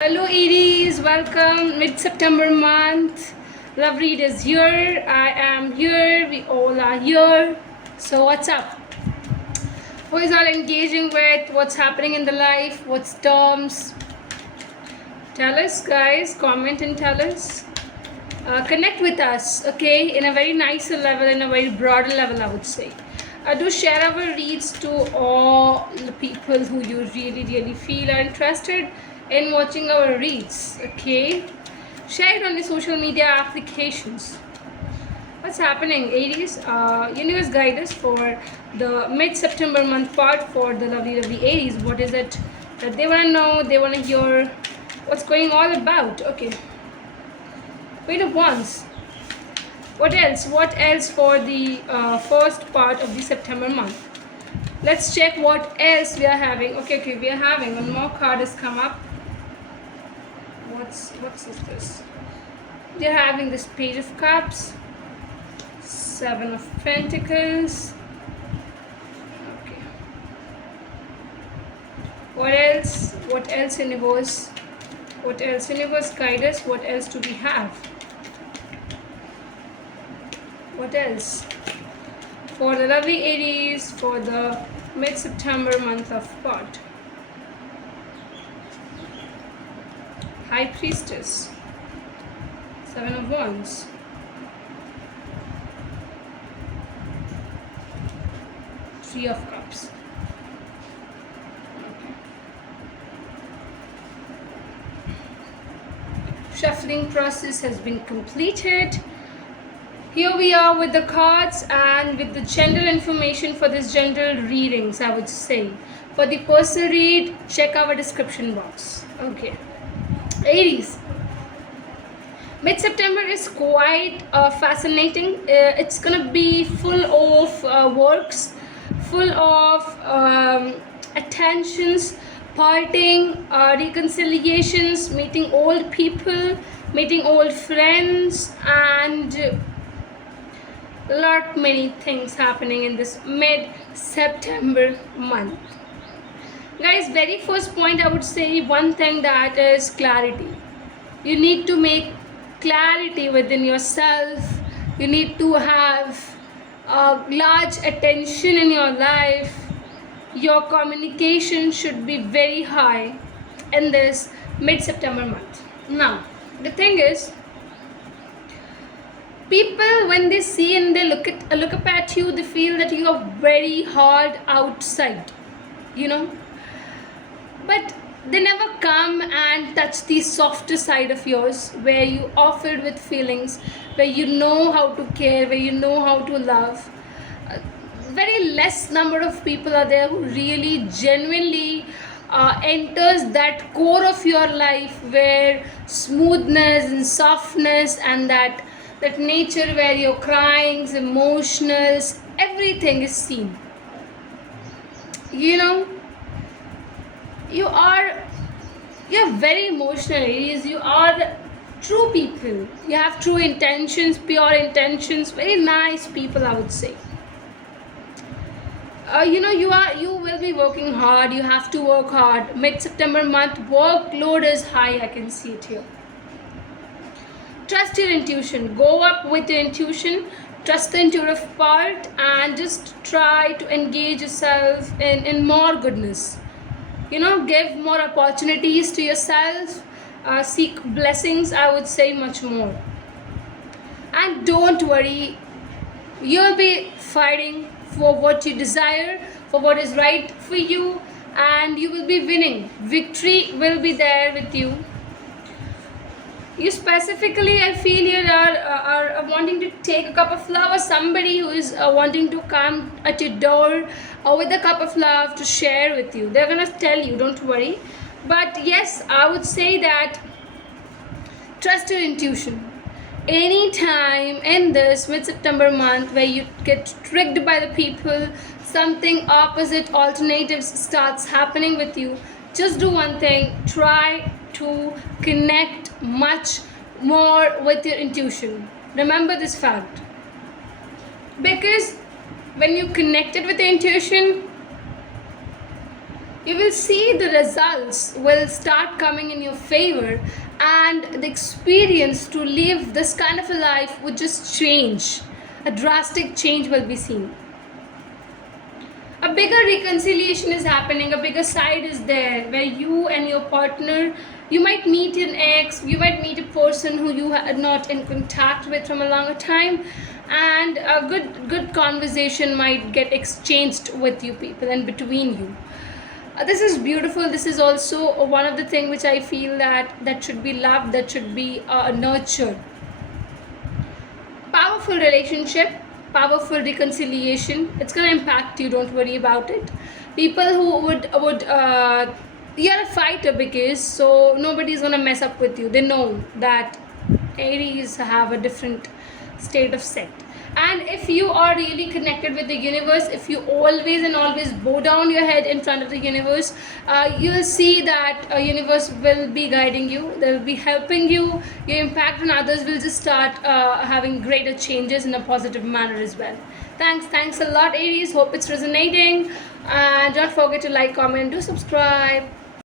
Hello Aries, welcome mid-September month. Love Read is here. I am here. We all are here. So what's up? Who is all engaging with? What's happening in the life? What's terms? Tell us, guys. Comment and tell us. Connect with us, okay? In a very nicer level, in a very broader level, I would say. Do share our reads to all the people who you really feel are interested in watching our reads, okay? Share it on the social media applications. What's happening, Aries? Universe guide us for the mid-September month part for the lovely Aries. What is it that they want to know? They want to hear what's going all about. Okay. Queen of Wands. What else? What else for the first part of the September month? Let's check what else we are having. Okay, we are having one more card has come up. What's this? We are having this Page of Cups, Seven of Pentacles. Okay. What else? What else, universe? What else, universe guide us? What else do we have? What else? For the lovely Aries for the mid-September month of part. High Priestess. Seven of Wands. Three of Cups. Shuffling process has been completed. Here we are with the cards and with the general information for this general readings, I would say. For the personal read, check our description box. Okay. Aries. Mid-September is quite fascinating. It's gonna be full of works, full of attentions, parting, reconciliations, meeting old people, meeting old friends, and many things happening in this mid-September month. Guys, very first point I would say one thing, that is clarity. You need to make clarity within yourself. You need to have large attention in your life. Your communication should be very high in this mid-September month. Now, the thing is, people when they see and they look up at you, they feel that you are very hard outside, you know, but they never come and touch the softer side of yours, where you are filled with feelings, where you know how to care, where you know how to love. Very less number of people are there who really genuinely enters that core of your life, where smoothness and softness and that nature where your cryings, emotionals, everything is seen. You know, you're very emotional, Aries. You are true people. You have true intentions, pure intentions, very nice people, I would say. You will be working hard. You have to work hard. Mid-September month workload is high. I can see it here. Trust your intuition. Go up with your intuition. Trust the intuitive part and just try to engage yourself in more goodness. Give more opportunities to yourself. Seek blessings, I would say, much more. And don't worry, you'll be fighting for what you desire, for what is right for you, and you will be winning. Victory will be there with you. You specifically, I feel, you are wanting to take a cup of love, or somebody who is wanting to come at your door with a cup of love to share with you. They're gonna tell you, don't worry. But yes, I would say that trust your intuition. Anytime in this mid-September month where you get tricked by the people, something opposite, alternatives starts happening with you, just do one thing. Try to connect much more with your intuition. Remember this fact, because when you connected with your intuition, You will see the results will start coming in your favor, and the experience to live this kind of a life would just change. A drastic change will be seen. A bigger reconciliation is happening, a bigger side is there where you and your partner, you might meet an ex, you might meet a person who you are not in contact with from a longer time, and a good conversation might get exchanged with you people and between you. This is beautiful. This is also one of the things which I feel that should be loved, that should be nurtured. Powerful relationship, powerful reconciliation. It's gonna impact you. Don't worry about it. People who would you're a fighter, because so nobody's gonna mess up with you. They know that Aries have a different state of set. And if you are really connected with the universe, if you always and always bow down your head in front of the universe, you'll see that universe will be guiding you, they'll be helping you. Your impact on others will just start having greater changes in a positive manner as well. Thanks a lot, Aries. Hope it's resonating, and don't forget to like, comment, do subscribe.